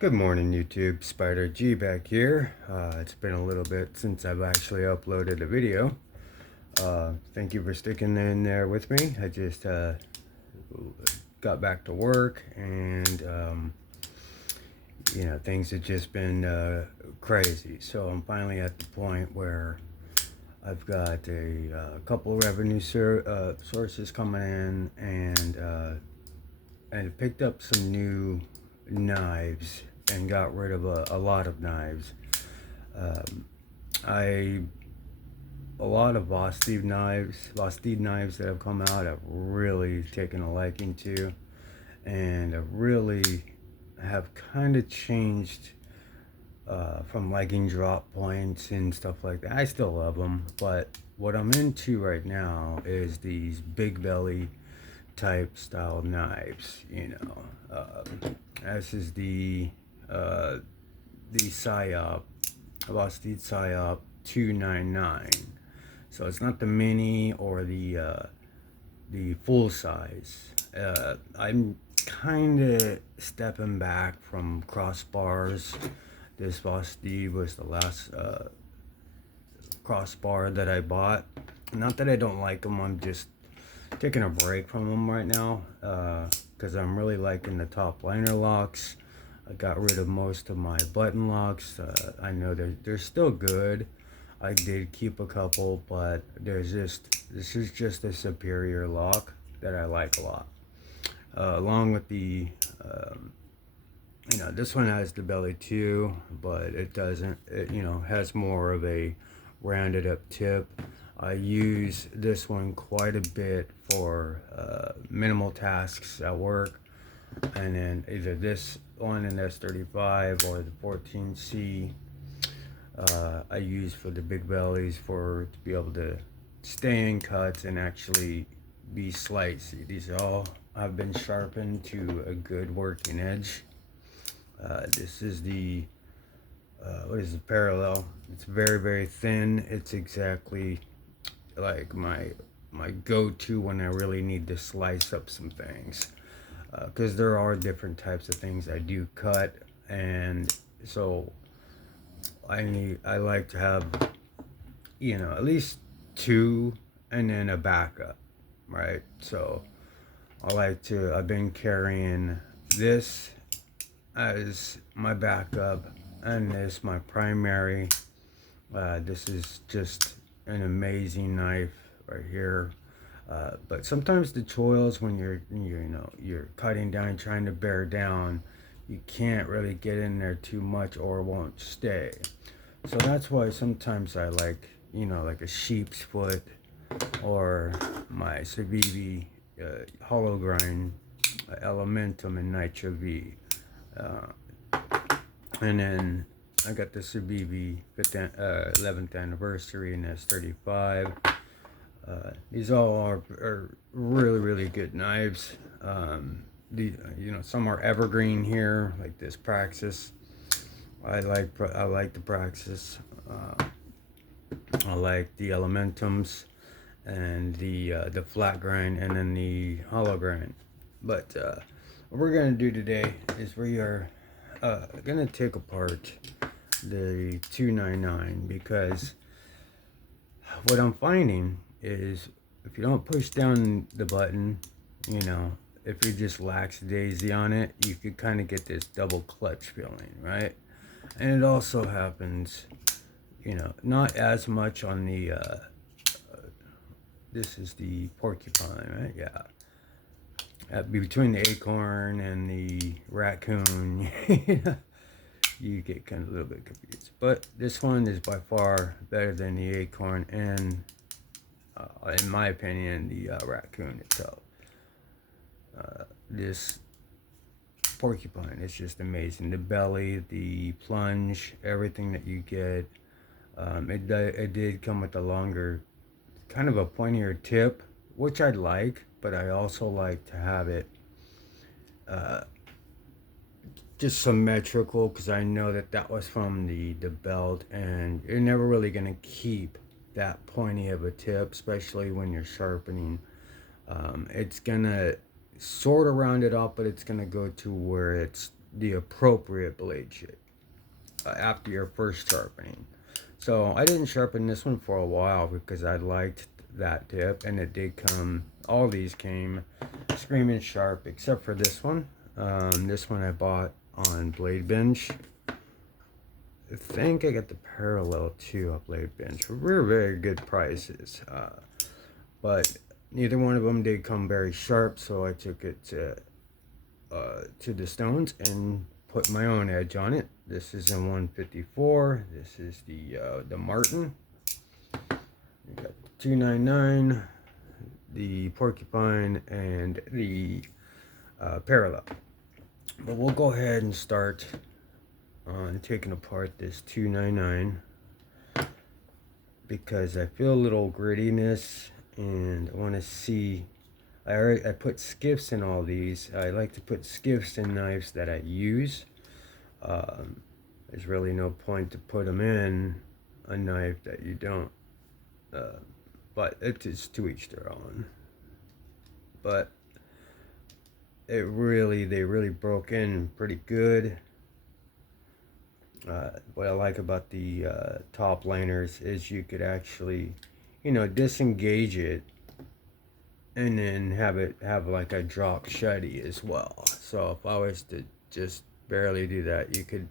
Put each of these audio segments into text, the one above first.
Good morning, YouTube. Spider G back here. It's been a little bit since I've actually uploaded a video. Thank you for sticking in there with me. I just got back to work, and things have just been crazy. So I'm finally at the point where I've got a couple of revenue sources coming in, and picked up some new knives and got rid of a lot of knives. Um, I a lot of Vosteed knives that have come out, I've really taken a liking to, and I really have kind of changed from liking drop points and stuff like that. I still love them, but what I'm into right now is these big belly type style knives. This is the Psyop, Vosteed Psyop 299. So it's not the mini or the full size. I'm kind of stepping back from crossbars. This Vosteed was the last crossbar that I bought. Not that I don't like them, I'm just taking a break from them right now because I'm really liking the top liner locks. I got rid of most of my button locks. I know they're still good. I did keep a couple, but this is just a superior lock that I like a lot. Along with um, this one has the belly too, but it doesn't. It has more of a rounded up tip. I use this one quite a bit for minimal tasks at work, and then either this one in S35 or the 14C I use for the big bellies to be able to stay in cuts and actually be sliced. See, these all have been sharpened to a good working edge. This is the what is the parallel? It's very thin. It's exactly like my go-to when I really need to slice up some things, because there are different types of things I do cut, and so I like to have at least two and then a backup, right? So I've been carrying this as my backup and this my primary. This is just an amazing knife right here. But sometimes the choils, when you're cutting down, trying to bear down, you can't really get in there too much or it won't stay. So that's why sometimes I like like a sheep's foot or my Civivi hollow grind Elementum and Nitro V. And then I got the Civivi 11th anniversary and S35. These all are really good knives. Some are evergreen here, like this Praxis. I like the Praxis. I like the Elementums and the flat grind, and then the hollow grind. But what we're gonna do today is we are gonna take apart the 299, because what I'm finding is if you don't push down the button, if you just lackadaisy on it, you could kind of get this double clutch feeling, right? And it also happens, not as much on the this is the porcupine, right? Yeah. Between the acorn and the raccoon, you get kind of a little bit confused. But this one is by far better than the acorn and, in my opinion, the raccoon itself. This porcupine is just amazing. The belly, the plunge, everything that you get. It did come with a longer, kind of a pointier tip, which I like, but I also like to have it just symmetrical, because I know that was from the belt, and you're never really going to keep that pointy of a tip, especially when you're sharpening. It's going to sort of round it up, but it's going to go to where it's the appropriate blade shape after your first sharpening. So I didn't sharpen this one for a while because I liked that tip, and it did come, all these came screaming sharp except for this one. This one I bought on Blade Bench. I think I got the parallel too at Blade Bench for very, very good prices. But neither one of them did come very sharp, so I took it to the stones and put my own edge on it. This is in 154. This is the Martin. We got 299, the Porcupine, and the Parallel. But we'll go ahead and start on taking apart this 299 because I feel a little grittiness, and I want to see. I put skiffs in all these. I like to put skiffs in knives that I use. There's really no point to put them in a knife that you don't. But it is to each their own. But they really broke in pretty good. What I like about the top liners is you could actually, disengage it and then have like a drop shutty as well. So if I was to just barely do that, you could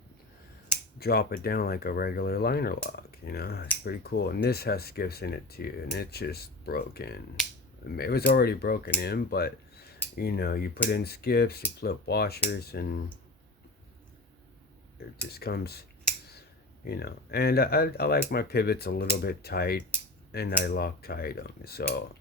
drop it down like a regular liner lock. It's pretty cool. And this has skiffs in it too, and it just broke in. It was already broken in, but you put in skiffs, you flip washers, and it just comes, and I like my pivots a little bit tight, and I Loctite them, so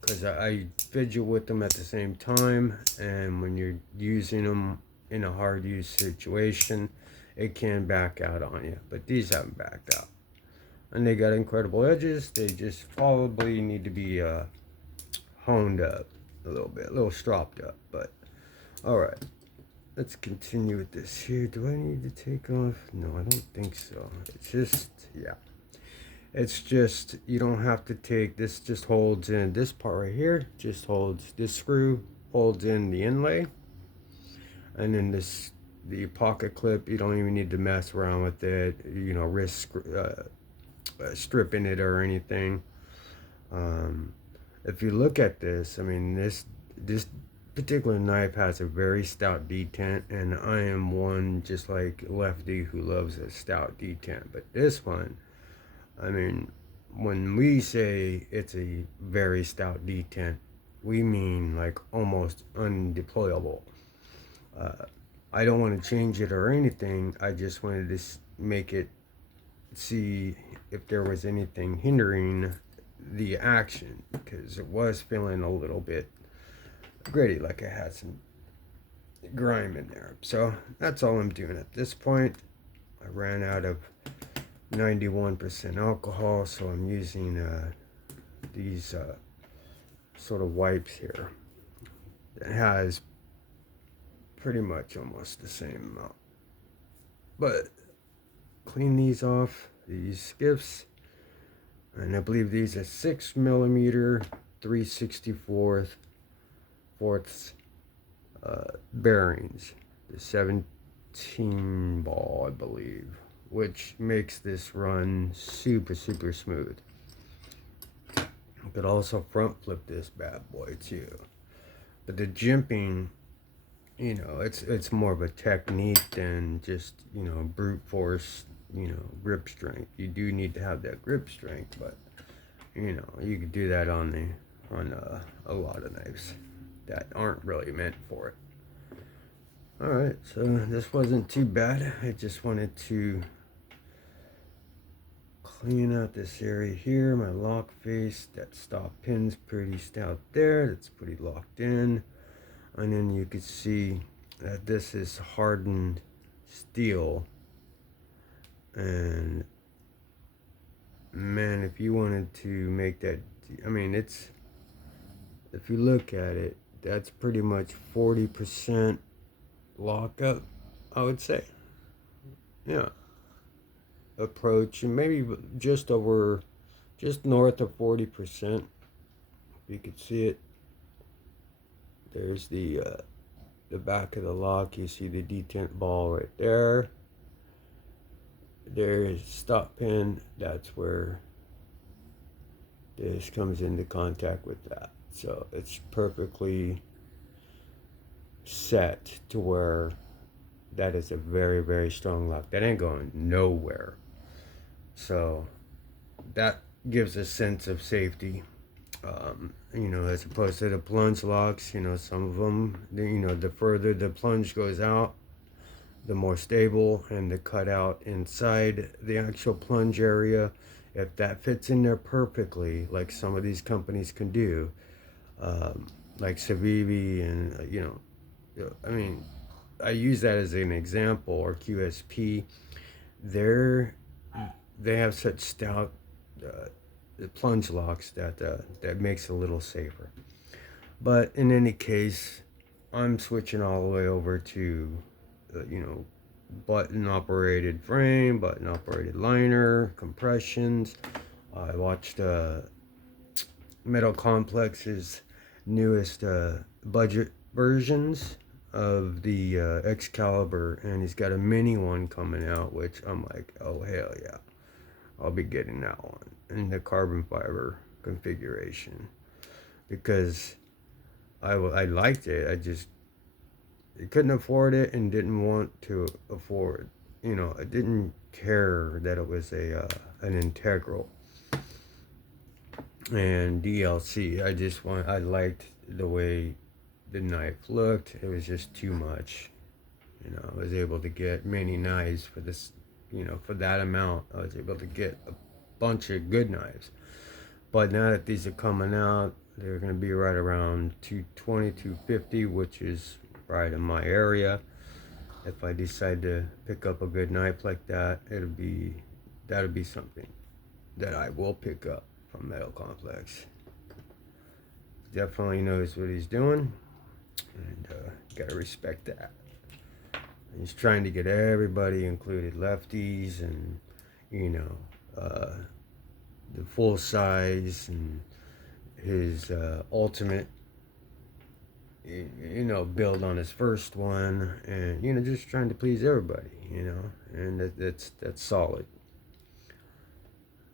because I fidget with them at the same time, and when you're using them in a hard use situation, it can back out on you, but these haven't backed out, and they got incredible edges. They just probably need to be honed up a little bit, a little stropped up. But all right, let's continue with this here. Do I need to take off? No, I don't think so. It's just, yeah. It's just, you don't have to take, this just holds in, this part right here just holds, this screw holds in the inlay. And then the pocket clip, you don't even need to mess around with it, risk stripping it or anything. If you look at this, I mean, this particular knife has a very stout detent, and I am one just like Lefty who loves a stout detent. But this one, I mean, when we say it's a very stout detent, we mean like almost undeployable. I don't want to change it or anything. I just wanted to make it, see if there was anything hindering the action, because it was feeling a little bit gritty, like I had some grime in there. So that's all I'm doing at this point. I ran out of 91% alcohol, so I'm using these sort of wipes here. It has pretty much almost the same amount, but clean these off, these skiffs, and I believe these are 6mm 3/64 bearings, the 17 ball, I believe, which makes this run super smooth. You could also front flip this bad boy too, but the jimping, it's more of a technique than just brute force, grip strength. You do need to have that grip strength, but you could do that on a lot of knives that aren't really meant for it. All right, so this wasn't too bad. I just wanted to clean out this area here. My lock face, that stop pin's pretty stout there. That's pretty locked in. And then you can see that this is hardened steel. And man, if you wanted to make that, I mean, if you look at it, that's pretty much 40% lockup, I would say. Yeah. Approach, and maybe just north of 40%. You can see it. There's the the back of the lock, you see the detent ball right there. There's stop pin. That's where this comes into contact with that. So it's perfectly set to where that is a very, very strong lock. That ain't going nowhere. So that gives a sense of safety. As opposed to the plunge locks, some of them, the further the plunge goes out, the more stable, and the cutout inside the actual plunge area, if that fits in there perfectly, like some of these companies can do, like Civivi and, I use that as an example, or QSP. They're they have such stout plunge locks that makes it a little safer. But in any case, I'm switching all the way over to button operated frame, button operated liner, compressions. I watched Metal Complex's newest budget versions of the Excalibur, and he's got a mini one coming out, which I'm like, oh hell yeah, I'll be getting that one in the carbon fiber configuration, because I liked it. I couldn't afford it and didn't want to afford. I didn't care that it was an integral and DLC. I liked the way the knife looked. It was just too much. I was able to get many knives for this, for that amount. I was able to get a bunch of good knives. But now that these are coming out, they're going to be right around 220, 250, which is right in my area. If I decide to pick up a good knife like that, that'll be something that I will pick up from Metal Complex. Definitely knows what he's doing, and gotta respect that. He's trying to get everybody included, lefties and the full size, and his ultimate build on his first one, and just trying to please everybody, and that's solid.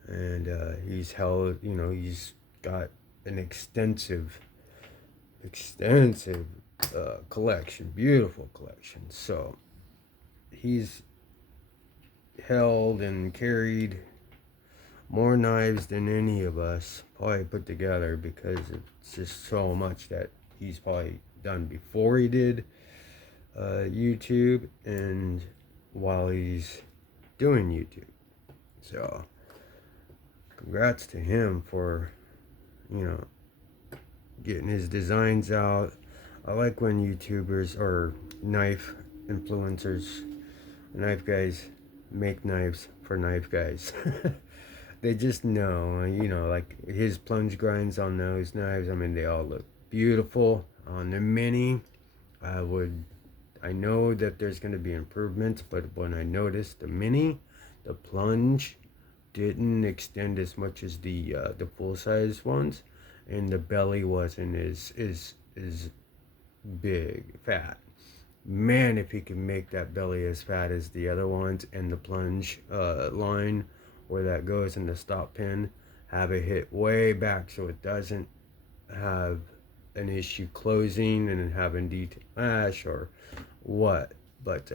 And he's got an extensive collection, beautiful collection. So he's held and carried more knives than any of us probably put together, because it's just so much that he's probably done before he did YouTube and while he's doing YouTube. So congrats to him for getting his designs out. I like when YouTubers or knife influencers, knife guys, make knives for knife guys. They just know, like his plunge grinds on those knives. I mean, they all look beautiful. On the mini, I know that there's going to be improvements, but when I noticed the mini, the plunge didn't extend as much as the full size ones, and the belly wasn't as big, fat. Man, if he can make that belly as fat as the other ones, and the plunge line where that goes in the stop pin, have it hit way back so it doesn't have an issue closing and having detach or what. But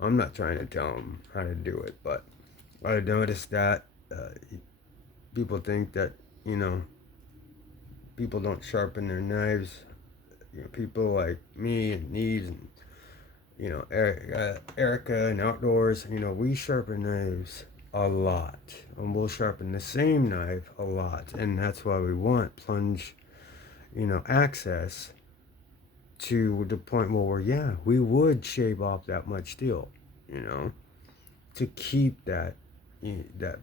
I'm not trying to tell him how to do it, but I noticed that people think that people don't sharpen their knives. People like me and Neves and Erica and Outdoors, we sharpen knives a lot, and we'll sharpen the same knife a lot, and that's why we want plunge access to the point where we would shave off that much steel to keep that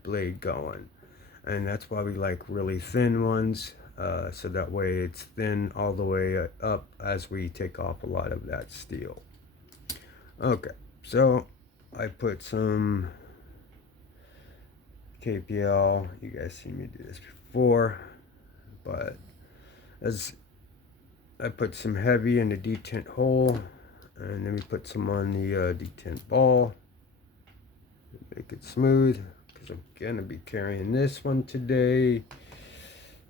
blade going. And that's why we like really thin ones, so that way it's thin all the way up as we take off a lot of that steel. Okay, so I put some KPL. You guys seen me do this before, but as I put some heavy in the detent hole, and then we put some on the detent ball. Make it smooth, because I'm gonna be carrying this one today,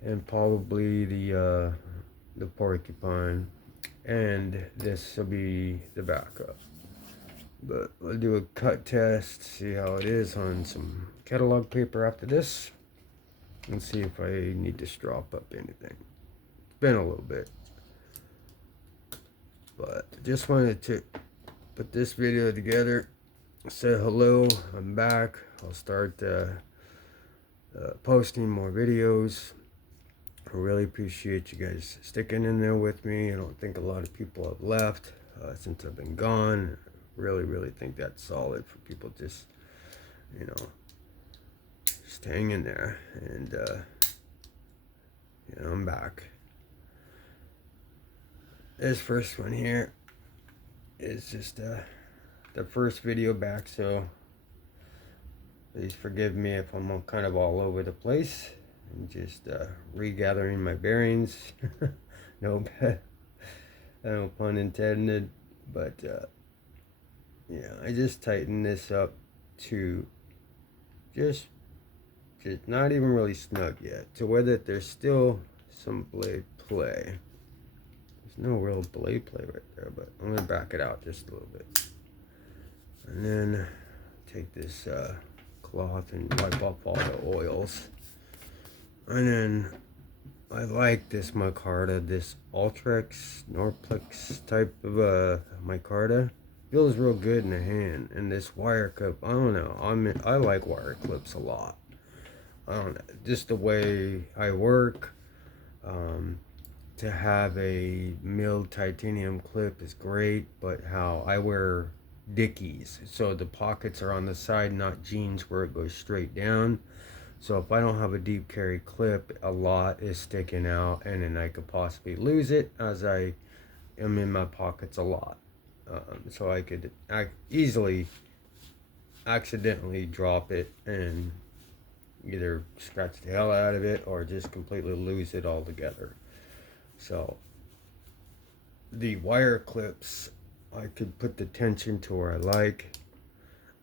and probably the porcupine, and this will be the backup. But we'll do a cut test, see how it is on some catalog paper after this, and see if I need to strop up anything. It's been a little bit, but just wanted to put this video together, say hello. I'm back. I'll start posting more videos. I really appreciate you guys sticking in there with me. I don't think a lot of people have left since I've been gone. Really think that's solid for people just, you know, just hang in there. And you know, I'm back. This first one here is just the first video back, so please forgive me if I'm kind of all over the place and just regathering my bearings. No pun intended, but yeah, I just tightened this up to just not even really snug yet, to where that there's still some blade play. There's no real blade play right there, but I'm gonna back it out just a little bit, and then take this cloth and wipe off all the oils. And then I like this micarta, this Ultrex Norplex type of micarta. Feels real good in the hand. And this wire clip, I don't know, I like wire clips a lot. I don't know, just the way I work, to have a milled titanium clip is great, but how I wear Dickies, so the pockets are on the side, not jeans where it goes straight down. So if I don't have a deep carry clip, a lot is sticking out, and then I could possibly lose it, as I am in my pockets a lot. So I could easily accidentally drop it and either scratch the hell out of it or just completely lose it altogether. So the wire clips, I could put the tension to where I like,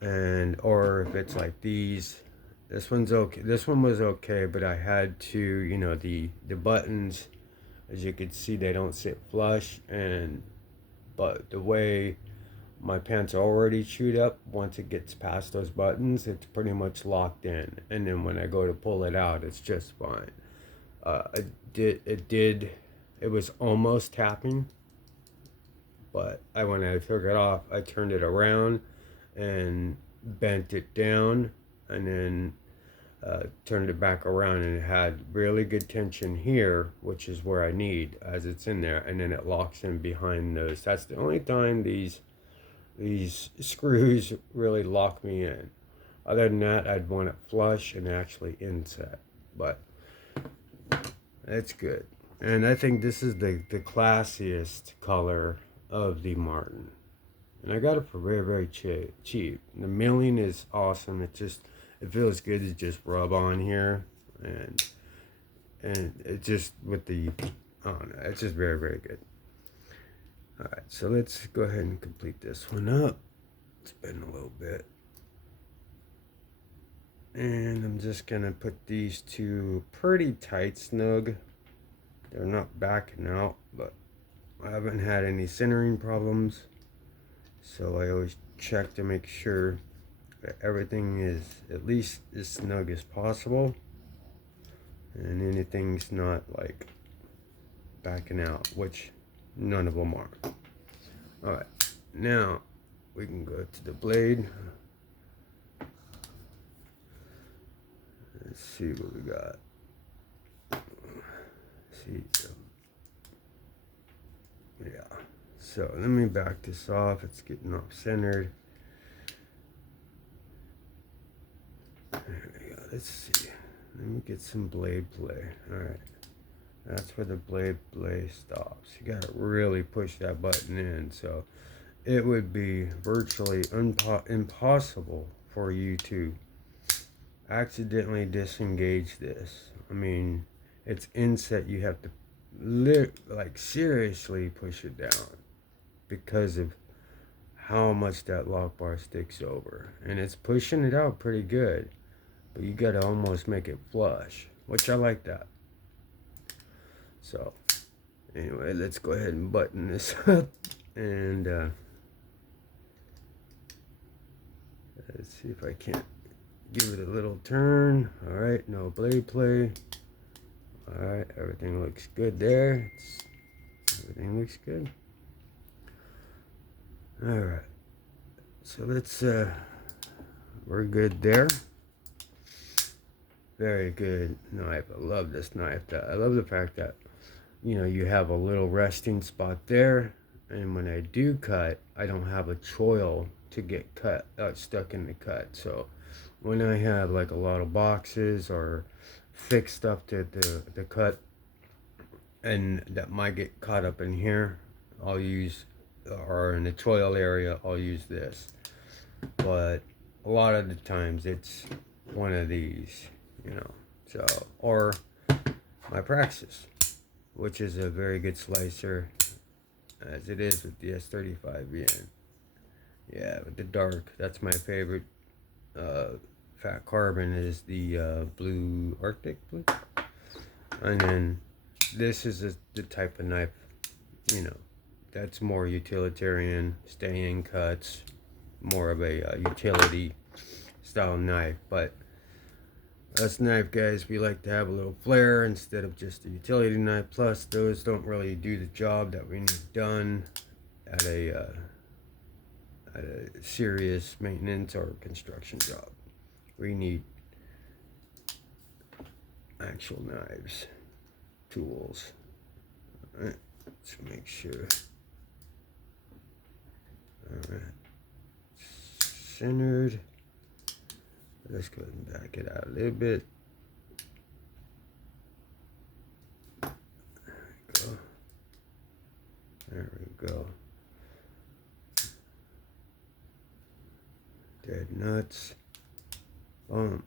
and or if it's like these, this one's okay. This one was okay, but I had to, you know, the buttons, as you can see, they don't sit flush, and but the way my pants are already chewed up, once it gets past those buttons, it's pretty much locked in, and then when I go to pull it out, it's just fine. It was almost tapping, but when I took it off, I turned it around and bent it down, and then turned it back around, and it had really good tension here, which is where I need, as it's in there, and then it locks in behind those. That's the only time these screws really lock me in. Other than that, I'd want it flush and actually inset, but it's good. And I think this is the classiest color of the Martin, and I got it for very cheap. The milling is awesome. It feels good to just rub on here, and it just with the, I don't know, it's just very good. All right, so let's go ahead and complete this one up. It's been a little bit, and I'm just gonna put these two pretty tight snug. They're not backing out, but I haven't had any centering problems, so I always check to make sure that everything is at least as snug as possible, and anything's not like backing out, which none of them are. All right, now we can go to the blade. Let's see what we got. See, yeah, so let me back this off. It's getting off centered. There we go. Let's see. Let me get some blade play. All right, that's where the blade play stops. You gotta really push that button in, so it would be virtually impossible for you to accidentally disengage this. I mean, it's inset. You have to like seriously push it down because of how much that lock bar sticks over, and it's pushing it out pretty good, but you gotta almost make it flush, which I like that. So anyway, let's go ahead and button this up, and let's see if I can't give it a little turn. All right, no blade play. All right, everything looks good there. Everything looks good. All right, so let's we're good there. Very good knife. I love this knife. I love the fact that, you know, you have a little resting spot there, and when I do cut, I don't have a choil to get cut stuck in the cut. So when I have like a lot of boxes or fixed stuff to the cut, and that might get caught up in here, I'll use, or in the choil area, I'll use this. But a lot of the times it's one of these, you know. So, or my Praxis, which is a very good slicer, as it is with the s35vn. Yeah, with the dark, that's my favorite. Fat carbon is the blue Arctic blue, and then this is the type of knife, you know, that's more utilitarian, stay-in cuts, more of a utility style knife. But us knife guys, we like to have a little flair instead of just a utility knife. Plus, those don't really do the job that we need done at a serious maintenance or construction job. We need actual knives, tools. All right, let's make sure. All right, centered. Let's go ahead and back it out a little bit. There we go. Dead nuts. Boom.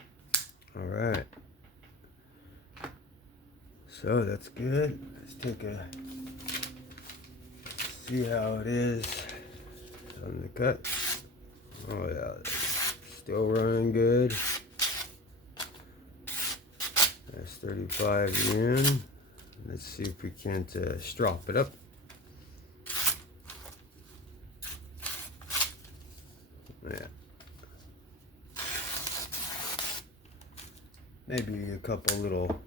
All right. So that's good. Let's take a see how it is on the cut. Oh yeah, still running good. That's 35 yen. Let's see if we can't strop it up. Yeah. Maybe a couple little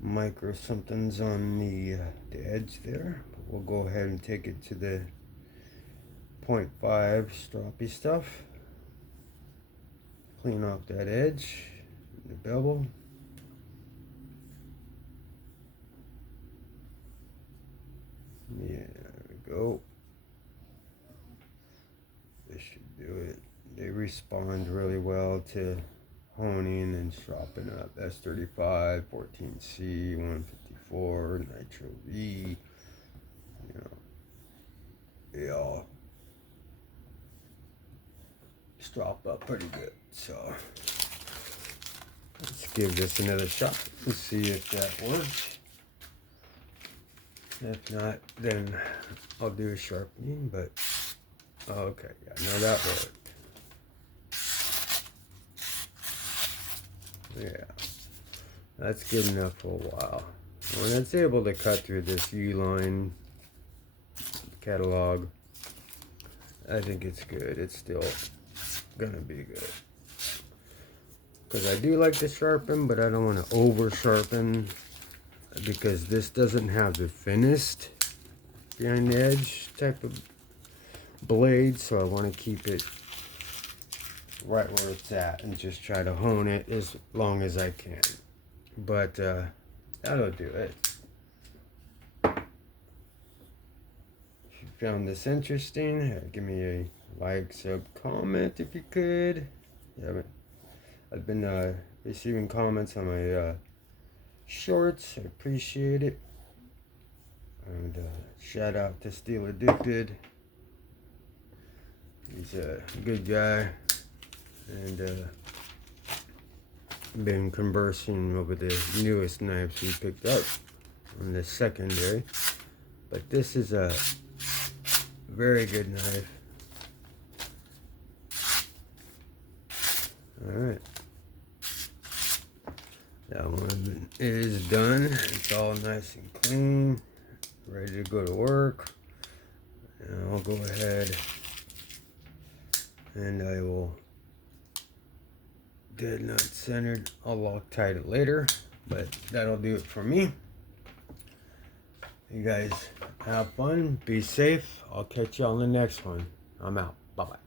micro somethings on the edge there. But we'll go ahead and take it to the 0.5 stroppy stuff. Clean off that edge, the bevel. Yeah, there we go. This should do it. They respond really well to honing and stropping up. S35, 14C, 154, Nitro V. You know, they all strop up pretty good. So let's give this another shot and see if that works. If not, then I'll do a sharpening. But okay, yeah, no, that worked. Yeah, that's good enough for a while. When it's able to cut through this U-line catalog, I think it's good. It's still gonna be good. Because I do like to sharpen, but I don't want to over sharpen, because this doesn't have the thinnest behind the edge type of blade, so I want to keep it right where it's at and just try to hone it as long as I can. But that'll do it. If you found this interesting, give me a like, sub, comment if you could. I've been receiving comments on my shorts. I appreciate it. And shout out to Steel Addicted. He's a good guy. And been conversing over the newest knives we picked up. on the secondary. But this is a very good knife. Alright. That one is done. It's all nice and clean. Ready to go to work. And I'll go ahead and I will get it nut centered. I'll Loctite it later, but that'll do it for me. You guys have fun, be safe. I'll catch you on the next one. I'm out. Bye bye.